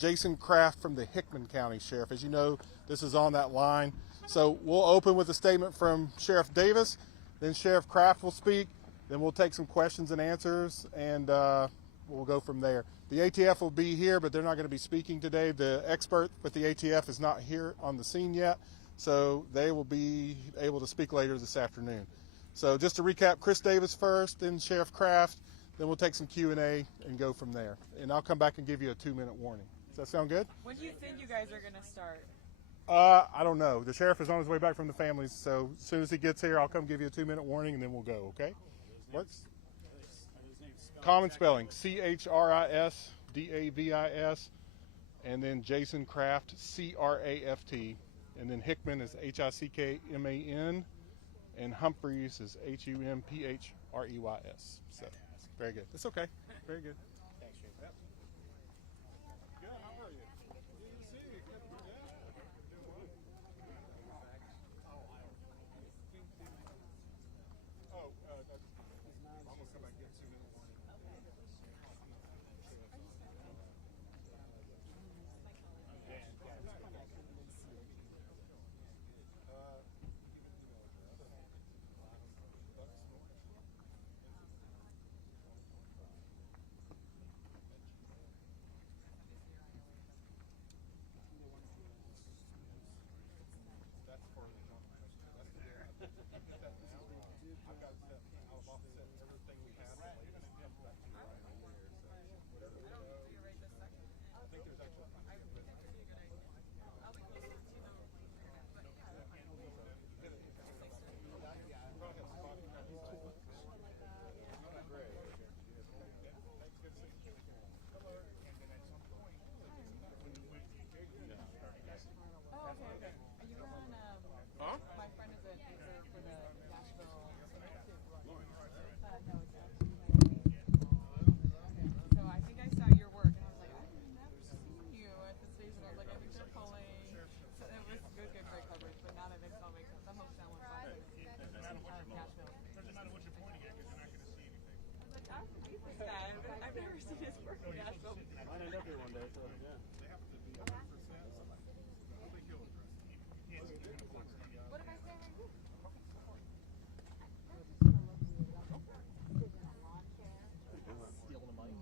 Jason Kraft from the Hickman County Sheriff. As you know, this is on that line. So we'll open with a statement from Sheriff Davis, then Sheriff Kraft will speak, then we'll take some questions and answers, and we'll go from there. The ATF will be here, but they're not going to be speaking today. The expert with the ATF is not here on the scene yet, so they will be able to speak later this afternoon. So just to recap, Chris Davis first, then Sheriff Kraft, then we'll take some Q&A and go from there. And I'll come back and give you a 2-minute warning. Does that sound good? When do you think you guys are going to start? I don't know. The sheriff is on his way back from the families, so as soon as he gets here, I'll come give you a 2-minute warning, and then we'll go, okay? What's common spelling? CHRISDAVIS, and then Jason Kraft, CRAFT, and then Hickman is HICKMAN, and Humphreys is HUMPHREYS. So, very good. It's okay. Very good. Thanks, Sheriff. Good. How are you? Good to see you. I'm going to come back and get a 2-minute warning. That's part of the jump. I've got set out of offset everything we have. I think there's actually. Huh? My friend is a for the Nashville. So I think I saw your work, and I was like, I've never seen you at the station. I was like, I think they're pulling. So it was good coverage, but now that makes all makes sense. I'm hometown one side Nashville. Doesn't matter what you're pointing at, because you're not going to see anything. I was like, I believe this guy. I've never seen his work in Nashville. Might end up here one day, so yeah. They have to be 100%. They kill it. What if I say right here? Stealing the money.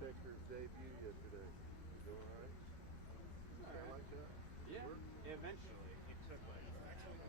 Dexter's debut yesterday. You doing all right? I like that. Yeah, eventually. It took like eventually.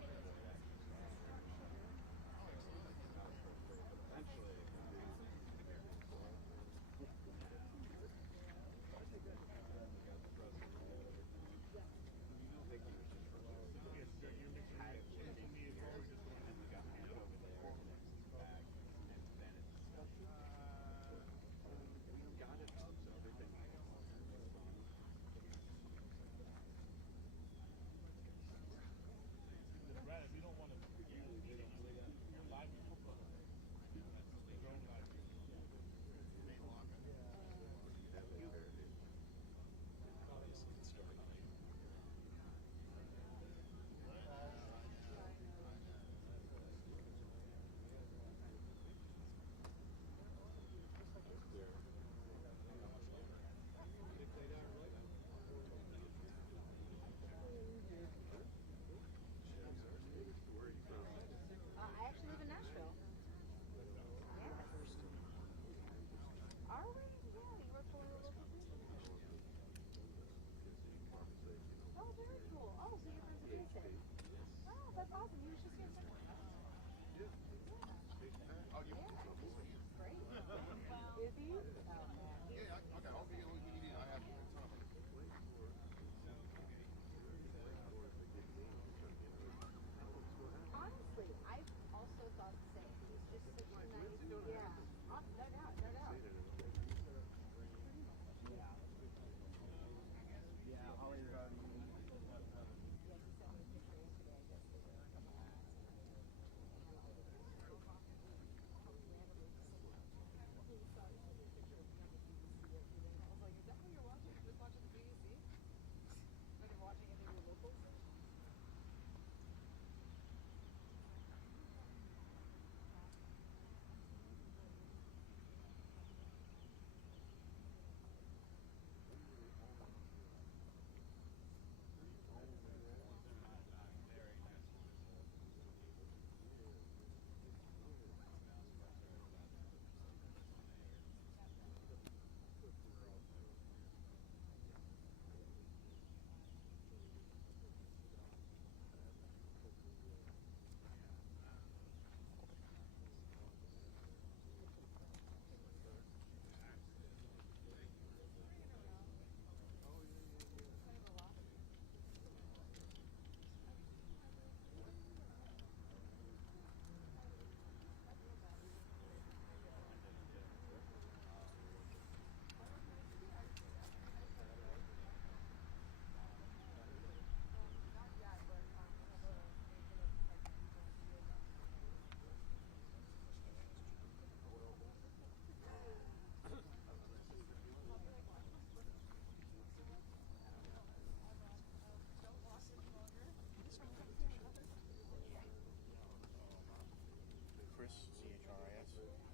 Chris, C-H-R-I-S, Davis,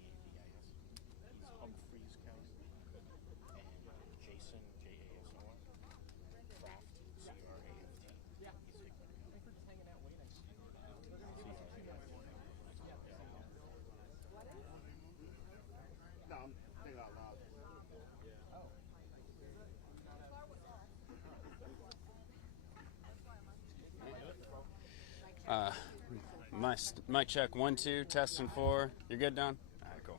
D-A-V-I-S. He's Humphreys County. And Jason, J-A-S-O-N. Craft, C-R-A-F-T. He's Hickman County. Thanks for just hanging out waiting. No, I'm thinking out loud. Mic check 1 2 testing 4. You're good, Don? All right, cool.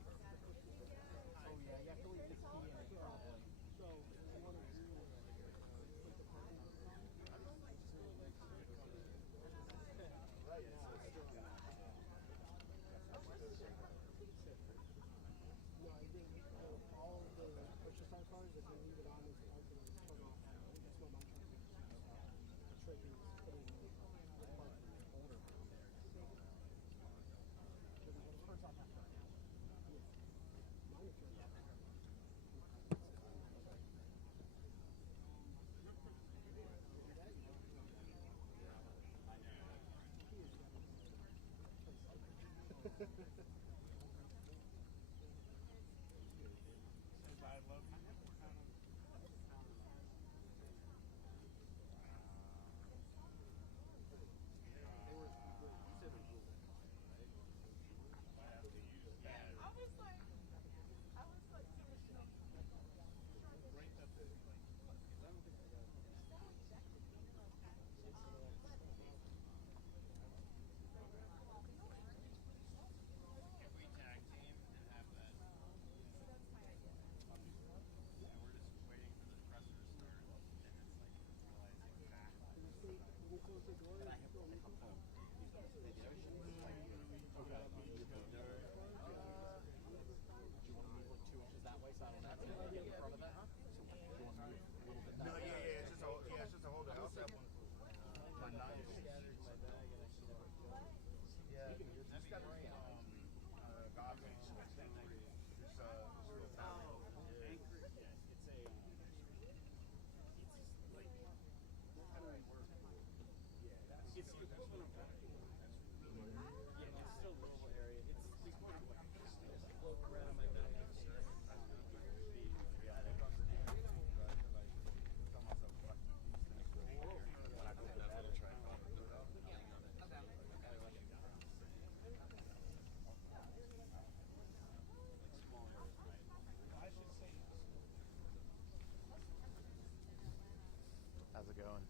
How's it going?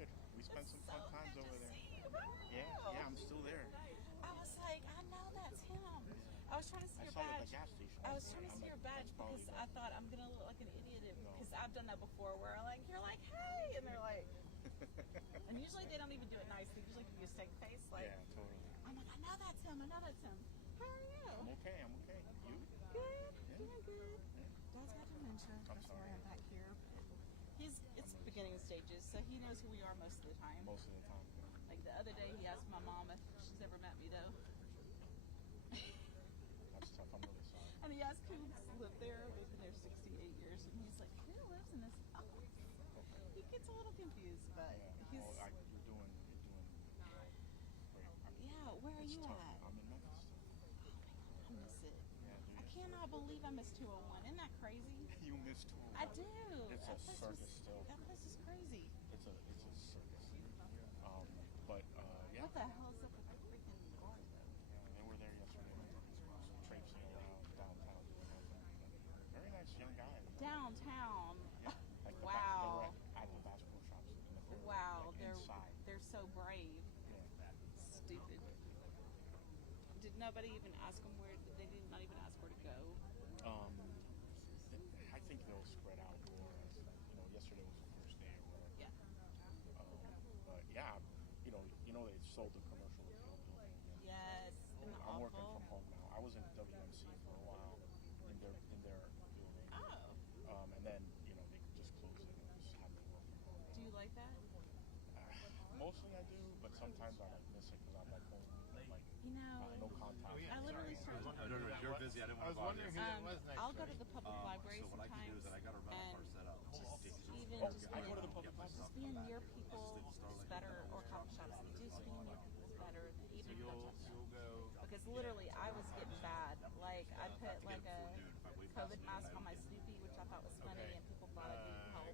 good. We spent some fun times over there. Yeah, Yeah, I'm still there. I was like, I know that's him. I was trying to see I your saw you at badge. the gas station. I was trying to see your badge That's probably because the- I thought I'm gonna look like an idiot No. because I've done that before where like you're like, hey, and they're like, and usually they don't even do it nice. They usually give you a steak face. Like, Yeah, totally. I'm like, I know that's him. I know that's him. How are you? I'm okay. You? Good. Doing good. Dad's got dementia. That's why sorry. I'm back here. It's beginning stages, so he knows who we are most of the time. Most of the time. Like the other day, he asked my mom if she's ever met me though. That's tough. I'm really sorry. And he asked who lived there. They've been there 68 years, and he's like, who lives in this house? He gets a little confused, but he's. Well, you're doing great. Yeah, where are It's you tough. at? I'm in Memphis. I miss it. Yeah, dude. I cannot believe I missed 201. Isn't that crazy? You missed too. I do. It's That a place circus was- still. That place is crazy. It's a circus. But yeah. What the hell is up with the freaking bar though? Yeah, they were there yesterday. Traipsing around downtown. Very nice young guy. Downtown. Yeah. Like the Wow. at the basketball shops. Wow, like inside. they're so brave. Yeah. Stupid. Did nobody even ask them where? They did not even ask where to go. I think they'll spread out more. Yesterday was the first day or whatever. Yeah. But yeah, they sold the commercial appeal building. Yes. Isn't that I'm working awful? from home now. I was in WMC for a while in their building. Oh. And then they just closed it and just have me work from home. Do you like that? Mostly I do, but sometimes I miss it because I'm like home, no contact. I literally started. I don't know if you're busy. I didn't want to bother you. I'll go to the public library So what I can do sometimes is that I got a rental car set up. just I go to the public library. just being near people is better, or coffee shops. Just being near people is better than even You'll go. because literally I was getting bad. Like I put like a COVID mask on my Snoopy, which I thought was funny, and people thought it would help.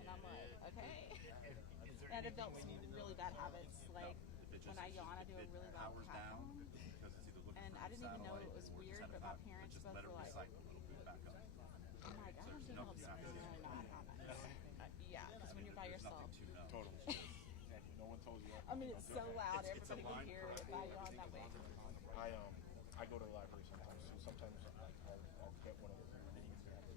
And I'm like, okay. And I developed some really bad habits. Like when I yawn, I do a really loud cat yawn. And I didn't even know it was weird, but my parents both were like, I'm like, I don't think I'll no, yeah, because when you're by yourself. Totally. And no one told you. I mean, it's so loud, everybody can hear it if I yawn that way. I go to the library sometimes too. Sometimes I'll get one of those readings that has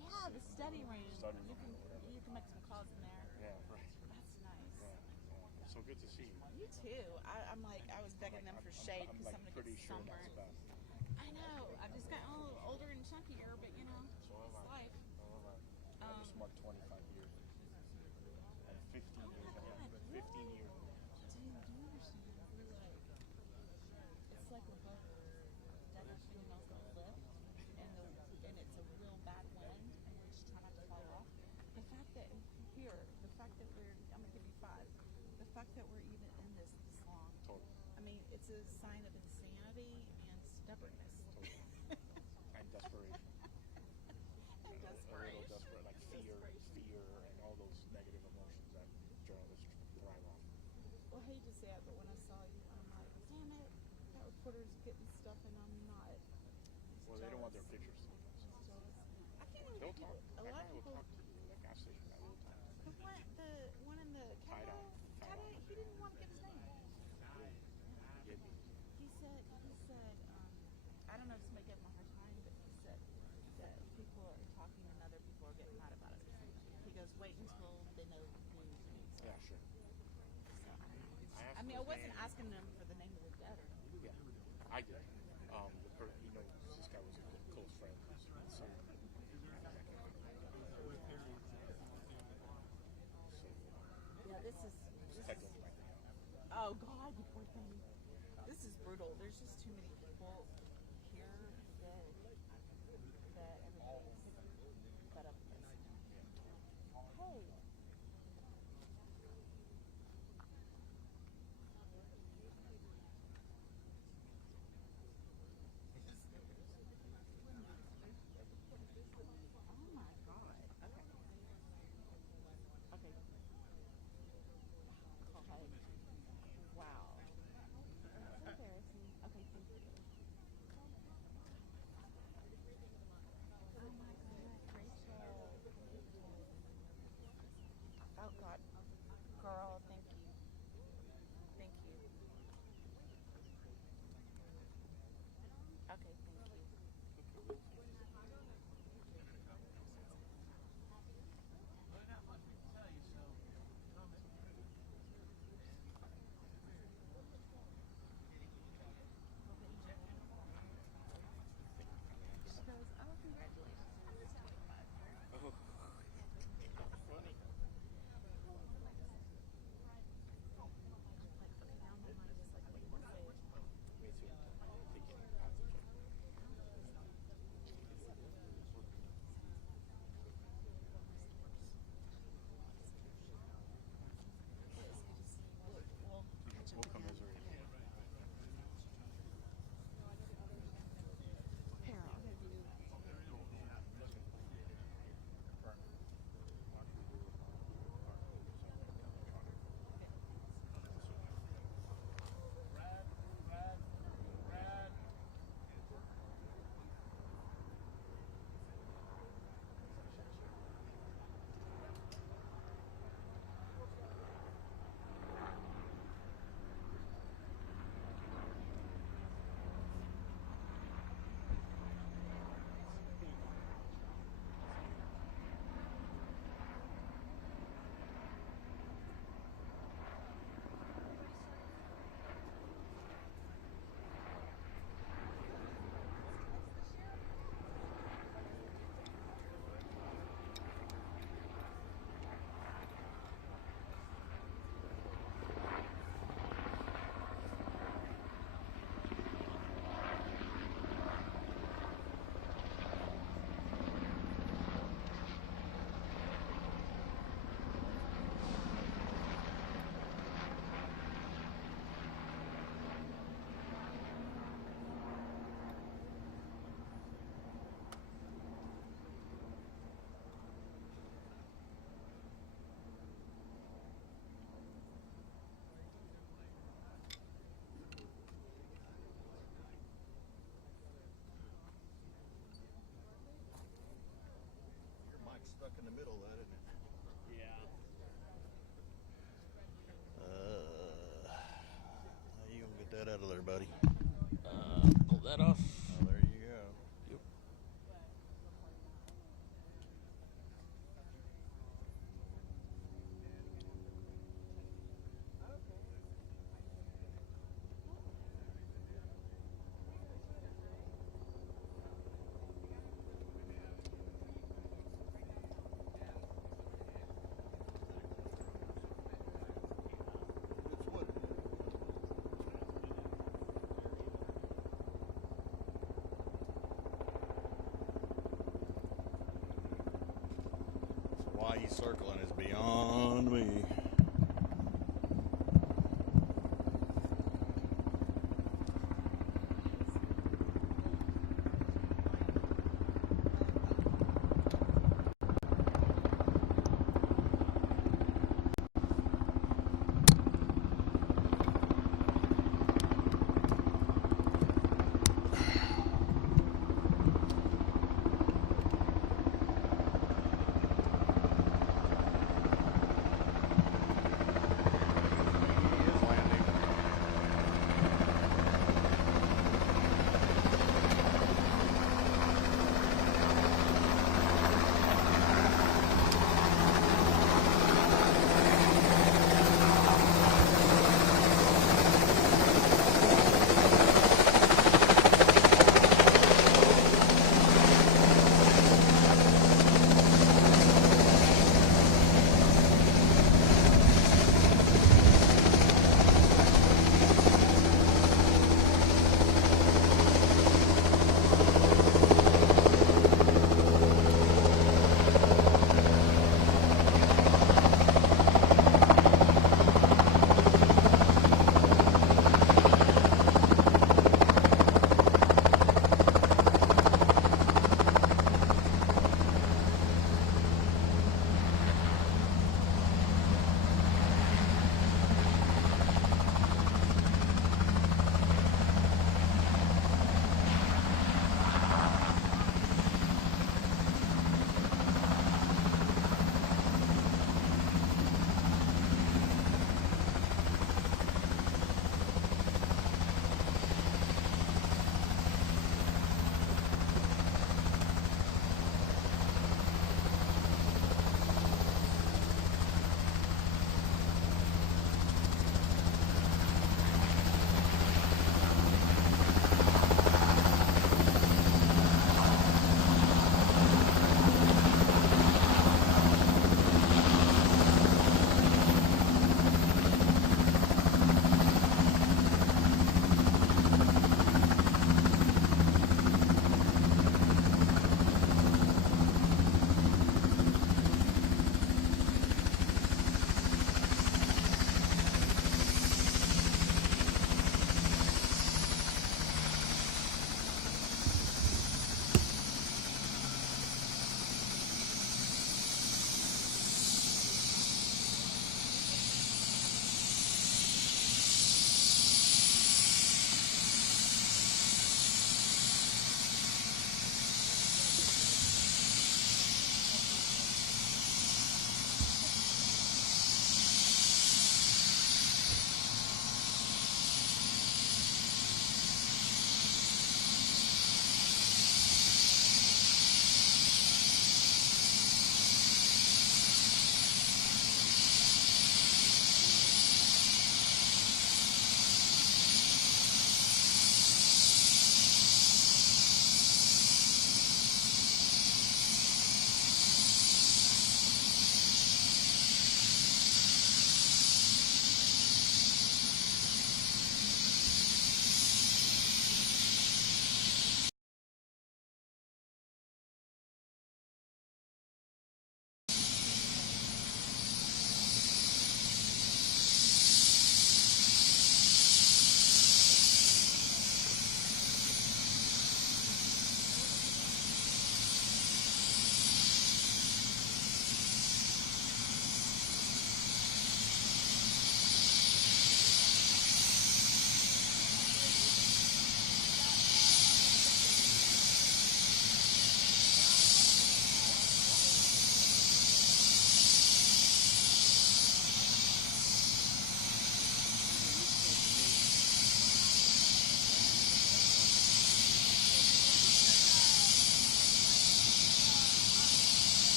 Yeah, the study room. Study You room or whatever. can make some calls in there. Yeah, right. That's nice. Yeah. So good to see you. You too. I'm like, I was begging them for shade I'm because like I'm gonna pretty get sure sunburned. that's best. I know. I've just gotten a little older and chunkier, but So am it's I. life. I just marked 25 years. And 15 years. God, 15 years. Dude, do you understand? We're like, it's like we're both devil females that lift, and it's a real bad wind, and we're just trying not to fall off. The fact that I'm gonna give you 5. The fact that we're even in this long. Totally. I mean, it's a sign of insanity and stubbornness. Totally. And desperation. And A little desperation. desperate, like fear, and all those negative emotions that journalists thrive on. Well, I hate to say it, but when I saw you, I'm like, damn it, that reporter's getting stuff and I'm not. Well, they don't want their pictures. Jealous. I can't even They'll get talk. a That lot guy of will people. talk to you. That gas station guy will talk to you. The one in the Tie-dye. tie-dye, he didn't want to give his name. Give me. He said, I don't know if somebody gave him a hard time, but he said that people are talking and other people are getting mad about it. He goes, wait until they know who needs me. So, Yeah, sure. so I don't know. I asked I mean, I his wasn't name. asking them for the name of the dead or anything. Yeah, I did. This guy was a close friend. So, Yeah, this is. technically my dad. Oh God, you poor thing. This is brutal. There's just too many people here that everybody's fed up with this. Hey. Oh my God. Okay. Okay. Okay. Wow. That's embarrassing. Okay, thank you. in the middle of that, isn't it? Yeah. How you gonna get that out of there, buddy? Pull that off. Oh, there you go. Yep. It's what? Why he's circling is beyond me.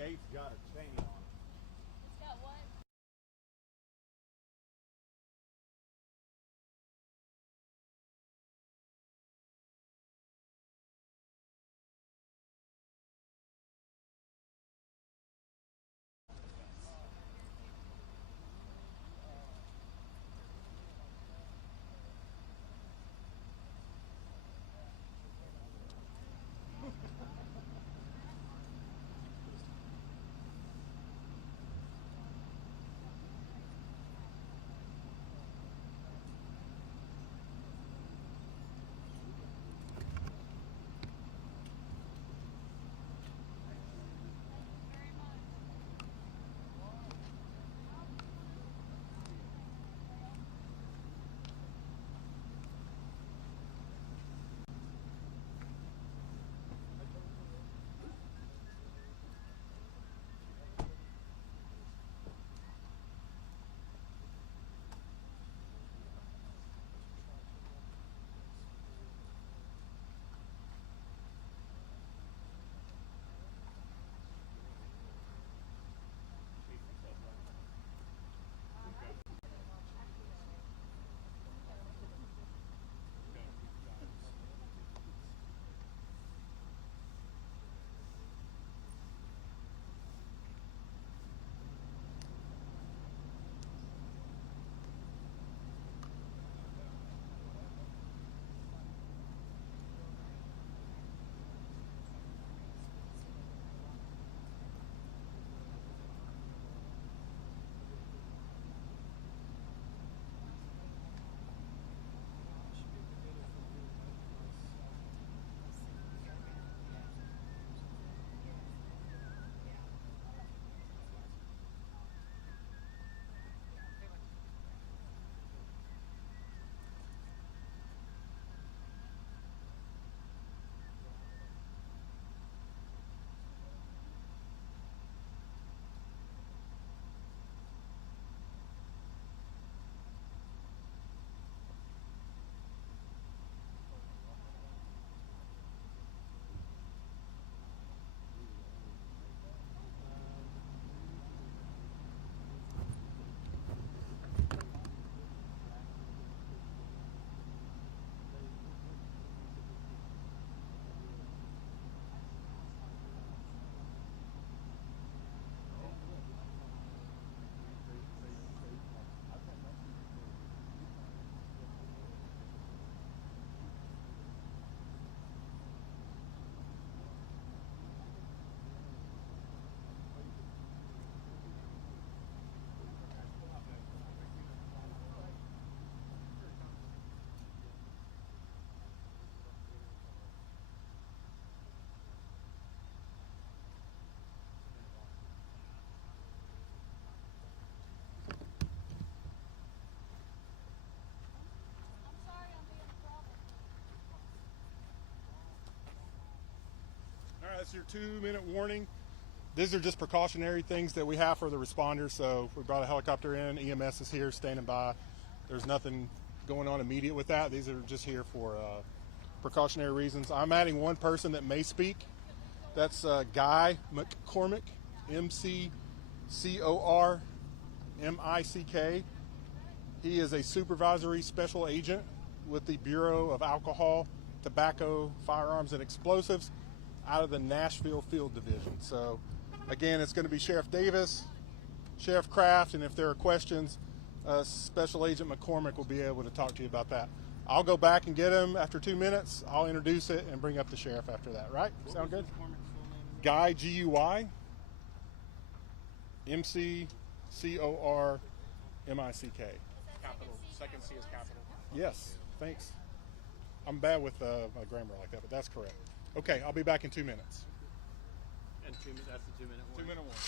gate's got a chain on it. It's got what? That's your 2-minute warning. These are just precautionary things that we have for the responders. So we brought a helicopter in, EMS is here standing by. There's nothing going on immediate with that. These are just here for precautionary reasons. I'm adding one person that may speak. That's Guy McCormick, McCormick. He is a supervisory special agent with the Bureau of Alcohol, Tobacco, Firearms, and Explosives out of the Nashville Field Division. So again, it's going to be Sheriff Davis, Sheriff Kraft, and if there are questions, Special Agent McCormick will be able to talk to you about that. I'll go back and get him after 2 minutes. I'll introduce it and bring up the sheriff after that, right? Sound good? Guy, G-U-Y, M-C-C-O-R-M-I-C-K. Capital. Second C is capital. Yes, thanks. I'm bad with my grammar like that, but that's correct. Okay, I'll be back in 2 minutes. And that's the 2-minute warning. 2-minute warning.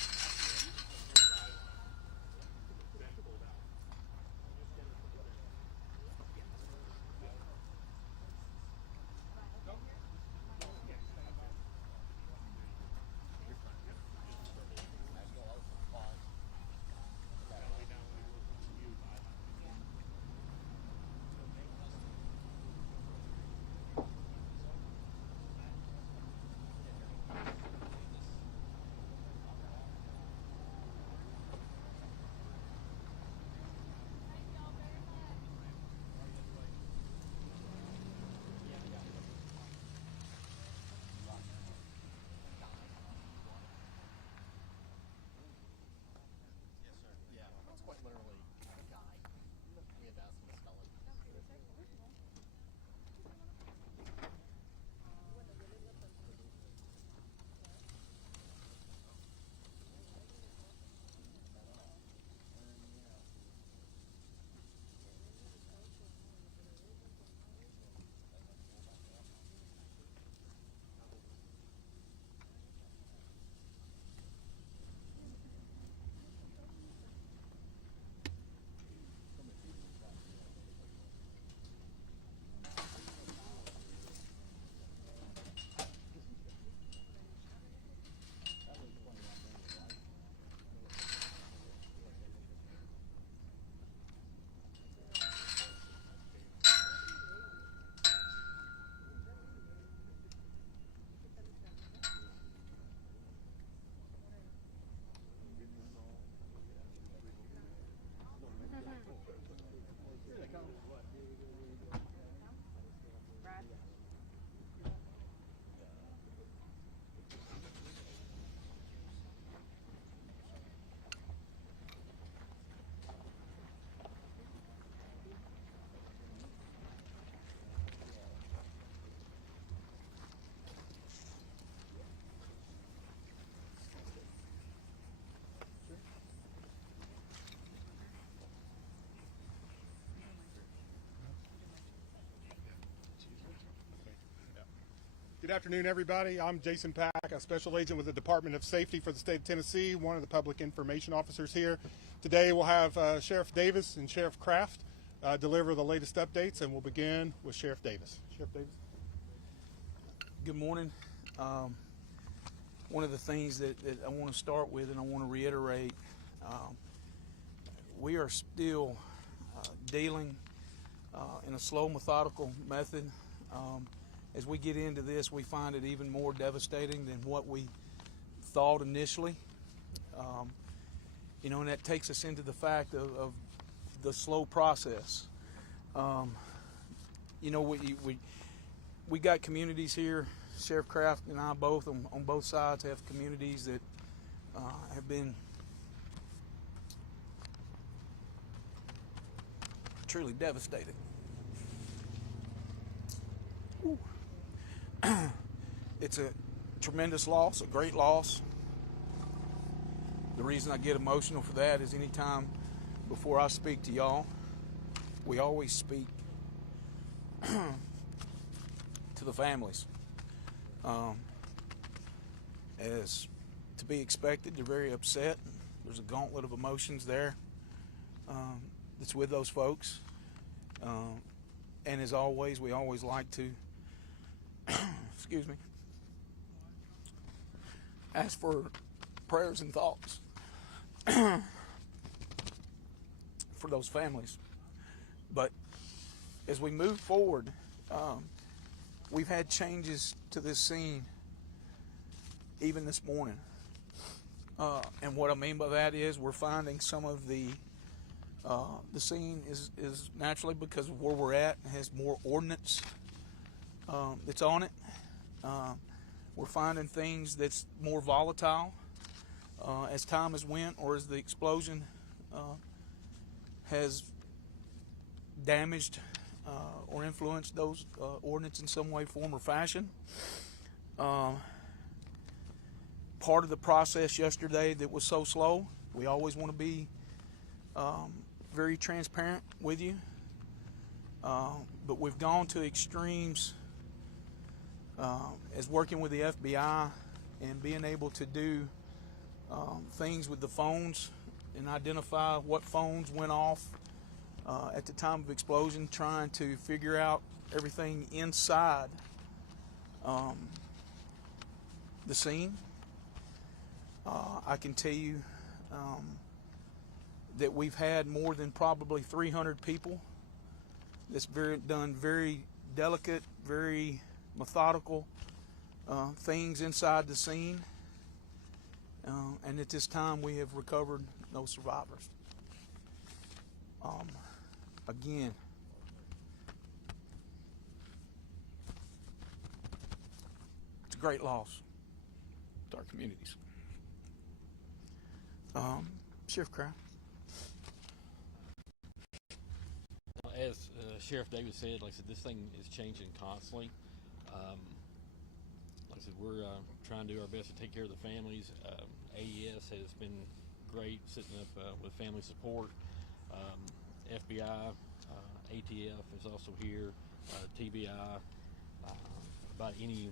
Good afternoon, everybody. I'm Jason Pack, a special agent with the Department of Safety for the state of Tennessee, one of the public information officers here. Today we'll have Sheriff Davis and Sheriff Kraft deliver the latest updates, and we'll begin with Sheriff Davis. Sheriff Davis. Good morning. One of the things that I want to start with and I want to reiterate, we are still dealing in a slow, methodical method. As we get into this, we find it even more devastating than what we thought initially. And that takes us into the fact of the slow process. We got communities here. Sheriff Kraft and I both on both sides have communities that have been truly devastated. Whew. It's a tremendous loss, a great loss. The reason I get emotional for that is anytime before I speak to y'all, we always speak to the families. As to be expected, they're very upset. There's a gauntlet of emotions there that's with those folks. And as always, we always like to excuse me, ask for prayers and thoughts for those families. But as we move forward, we've had changes to this scene even this morning. And what I mean by that is we're finding some of the scene is naturally, because of where we're at, has more ordnance that's on it. We're finding things that's more volatile as time has went, or as the explosion has damaged or influenced those ordnance in some way, form, or fashion. Part of the process yesterday that was so slow, we always want to be very transparent with you, but we've gone to extremes as working with the FBI and being able to do things with the phones and identify what phones went off at the time of explosion, trying to figure out everything inside the scene. I can tell you that we've had more than probably 300 people that's done very delicate, very methodical things inside the scene, and at this time we have recovered no survivors. Again, it's a great loss to our communities. Sheriff Kraft. As Sheriff Davis said, like I said, this thing is changing constantly. Like I said, we're trying to do our best to take care of the families. AES has been great, sitting up with family support. FBI, ATF is also here, TBI, about any,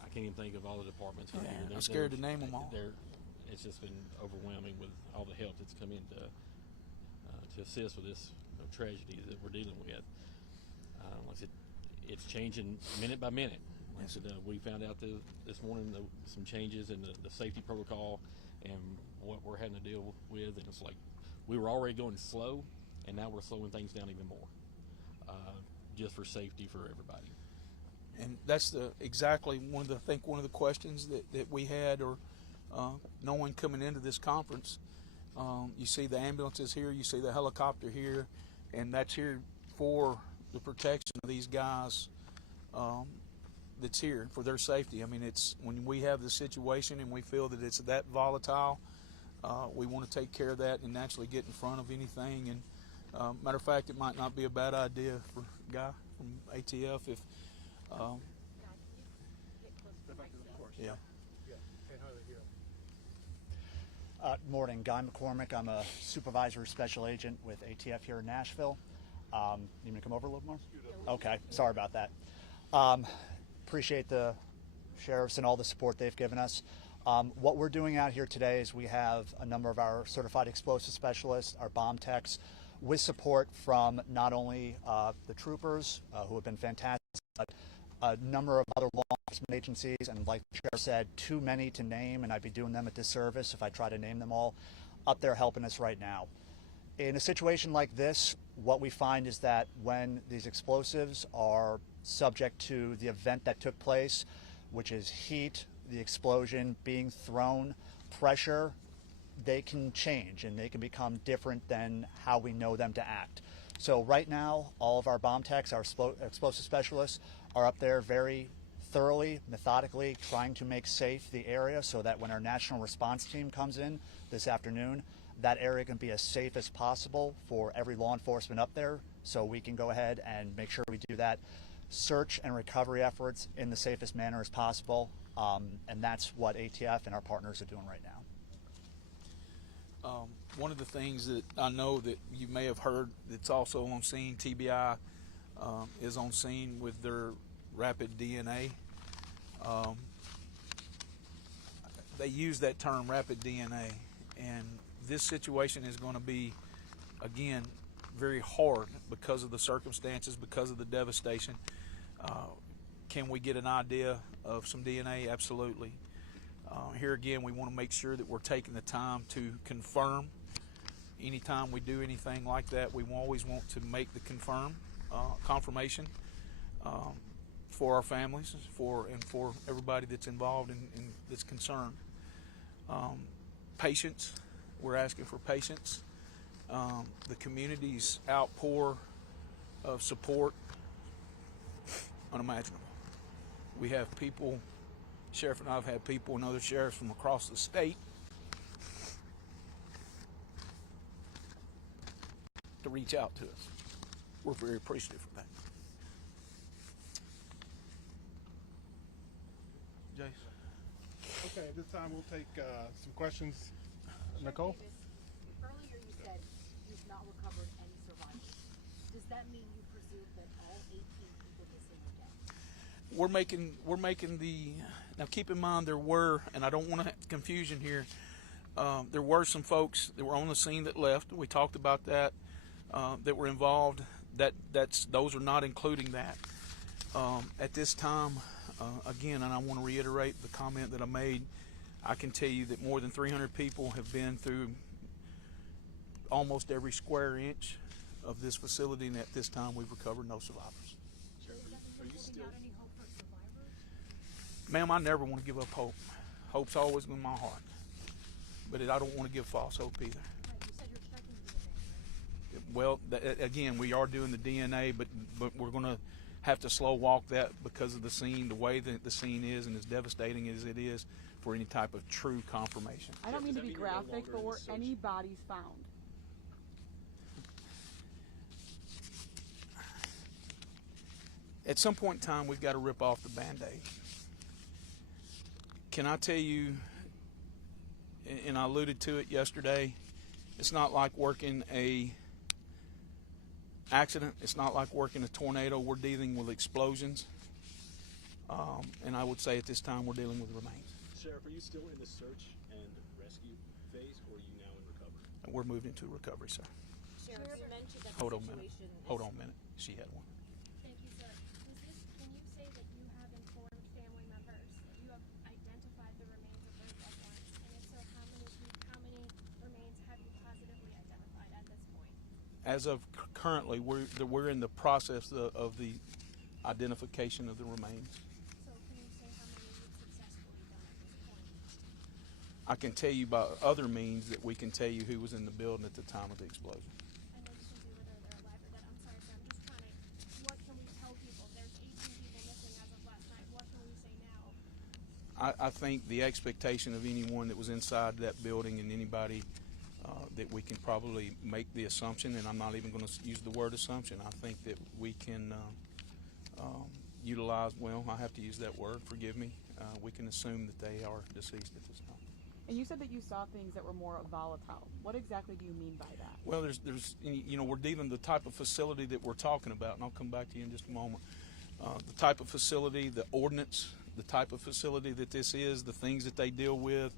I can't even think of all the departments here. I'm scared to name them all. It's just been overwhelming with all the help that's come in to assist with this tragedy that we're dealing with. Like I said, it's changing minute by minute. Like I said, we found out this morning some changes in the safety protocol and what we're having to deal with, and it's like we were already going slow, and now we're slowing things down even more, just for safety for everybody. And that's exactly one of the questions that we had, or knowing coming into this conference. You see the ambulances here, you see the helicopter here, and that's here for the protection of these guys that's here, for their safety. I mean, it's when we have the situation and we feel that it's that volatile, we want to take care of that and actually get in front of anything. And matter of fact, it might not be a bad idea for a guy from ATF if yeah. Morning, Guy McCormick. I'm a supervisor special agent with ATF here in Nashville. You want me to come over a little more? Okay, sorry about that. Appreciate the sheriffs and all the support they've given us. What we're doing out here today is we have a number of our certified explosive specialists, our bomb techs, with support from not only the troopers, who have been fantastic, but a number of other law enforcement agencies, and like the sheriff said, too many to name, and I'd be doing them a disservice if I try to name them all, up there helping us right now. In a situation like this, what we find is that when these explosives are subject to the event that took place, which is heat, the explosion, being thrown, pressure, they can change and they can become different than how we know them to act. So right now, all of our bomb techs, our explosive specialists, are up there very thoroughly, methodically trying to make safe the area so that when our national response team comes in this afternoon, that area can be as safe as possible for every law enforcement up there, so we can go ahead and make sure we do that search and recovery efforts in the safest manner as possible. And that's what ATF and our partners are doing right now. One of the things that I know that you may have heard that's also on scene, TBI is on scene with their rapid DNA. They use that term, rapid DNA, and this situation is going to be, again, very hard because of the circumstances, because of the devastation. Can we get an idea of some DNA? Absolutely. Here again, we want to make sure that we're taking the time to confirm. Anytime we do anything like that, we always want to make the confirmation for our families, and for everybody that's involved and that's concerned. Patience. We're asking for patience. The community's outpour of support, unimaginable. We have people, Sheriff and I have had people and other sheriffs from across the state to reach out to us. We're very appreciative of that. Jace? Okay, at this time we'll take some questions. Nicole? Earlier you said you've not recovered any survivors. Does that mean you presume that all 18 people missing are dead? We're making the, now keep in mind there were, and I don't want to have confusion here, there were some folks that were on the scene that left. We talked about that, that were involved. Those are not including that. At this time, again, and I want to reiterate the comment that I made, I can tell you that more than 300 people have been through almost every square inch of this facility, and at this time we've recovered no survivors. Are you still out any hope for survivors? Ma'am, I never want to give up hope. Hope's always in my heart, but I don't want to give false hope either. Right, you said you're checking DNA, right? Well, again, we are doing the DNA, but we're going to have to slow walk that because of the scene, the way that the scene is, and as devastating as it is, for any type of true confirmation. I don't mean to be graphic, but were any bodies found? At some point in time, we've got to rip off the Band-Aid. Can I tell you, and I alluded to it yesterday, it's not like working a accident. It's not like working a tornado. We're dealing with explosions. And I would say at this time we're dealing with remains. Sheriff, are you still in the search and rescue phase, or are you now in recovery? We're moving to recovery, sir. Sheriff, you mentioned that Hold the on a minute. situation Hold on a minute. She had one. Thank you, sir. Can you say that you have informed family members that you have identified the remains of their loved ones? And if so, how many remains have you positively identified at this point? As of currently, we're in the process of the identification of the remains. So can you say how many you've successfully done at this point? I can tell you by other means that we can tell you who was in the building at the time of the explosion. I know you can do whether they're alive or dead. I'm sorry, sir. I'm just trying to, what can we tell people? There's 18 people missing as of last night. What can we say now? I think the expectation of anyone that was inside that building and anybody that we can probably make the assumption, and I'm not even going to use the word assumption, I think that we can utilize, well, I have to use that word, forgive me, we can assume that they are deceased at this time. And you said that you saw things that were more volatile. What exactly do you mean by that? Well, there's we're dealing the type of facility that we're talking about, and I'll come back to you in just a moment. The type of facility, the ordnance the type of facility that this is, the things that they deal with,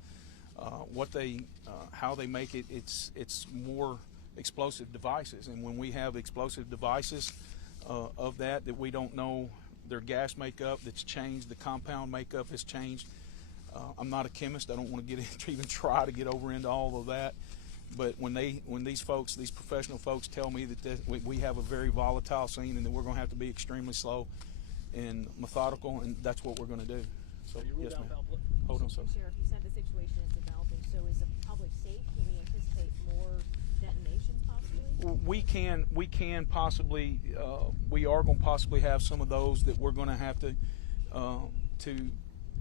how they make it. It's more explosive devices, and when we have explosive devices of that we don't know their gas makeup that's changed, the compound makeup has changed. I'm not a chemist. I don't want to get into even try to get over into all of that. But when these professional folks tell me that we have a very volatile scene and that we're going to have to be extremely slow and methodical, and that's what we're going to do. So yes, ma'am. Hold on, sir. Sheriff, you said the situation is developing. So is the public safe? Can we anticipate more detonations possibly? We can possibly. We are going to possibly have some of those that we're going to have to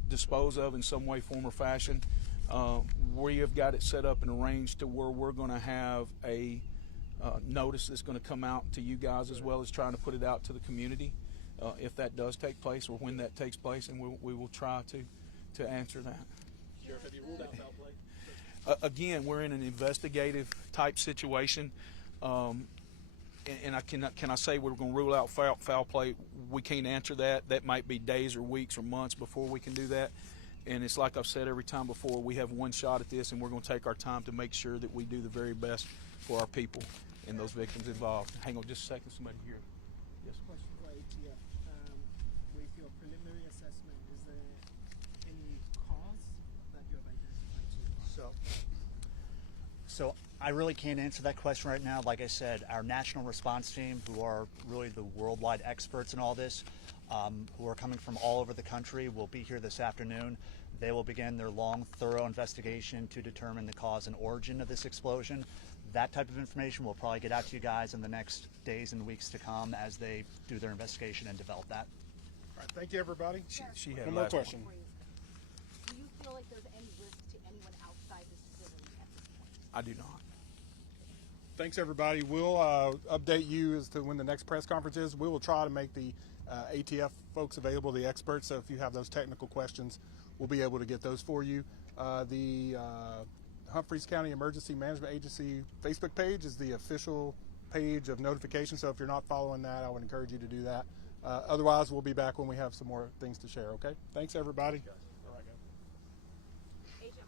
dispose of in some way, form, or fashion. We have got it set up and arranged to where we're going to have a notice that's going to come out to you guys, as well as trying to put it out to the community if that does take place or when that takes place, and we will try to answer that. Sheriff, have you ruled out foul play? Again, we're in an investigative type situation, and can I say we're going to rule out foul play? We can't answer that. That might be days or weeks or months before we can do that. And it's like I've said every time before, we have one shot at this, and we're going to take our time to make sure that we do the very best for our people and those victims involved. Hang on just a second, somebody here. Yes. Question for ATF. With your preliminary assessment, is there any cause that you have identified? So I really can't answer that question right now. Like I said, our national response team, who are really the worldwide experts in all this, who are coming from all over the country, will be here this afternoon. They will begin their long, thorough investigation to determine the cause and origin of this explosion. That type of information will probably get out to you guys in the next days and weeks to come as they do their investigation and develop that. All right, thank you, everybody. She had one more question. Do you feel like there's any risk to anyone outside this facility at this point? I do not. Thanks, everybody. We'll update you as to when the next press conference is. We will try to make the ATF folks available, the experts, so if you have those technical questions, we'll be able to get those for you. The Humphreys County Emergency Management Agency Facebook page is the official page of notification, so if you're not following that, I would encourage you to do that. Otherwise, we'll be back when we have some more things to share, okay? Thanks, everybody. Agent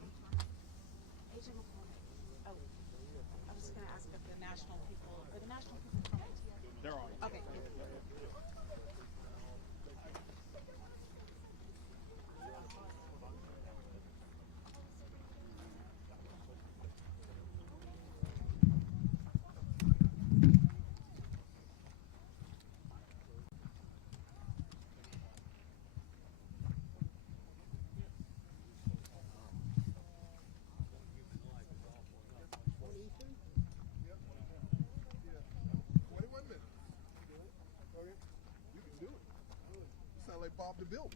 McCormick. Oh, I was just going to ask if the national people, are the national people coming? They're on. Okay. Bob the Builder.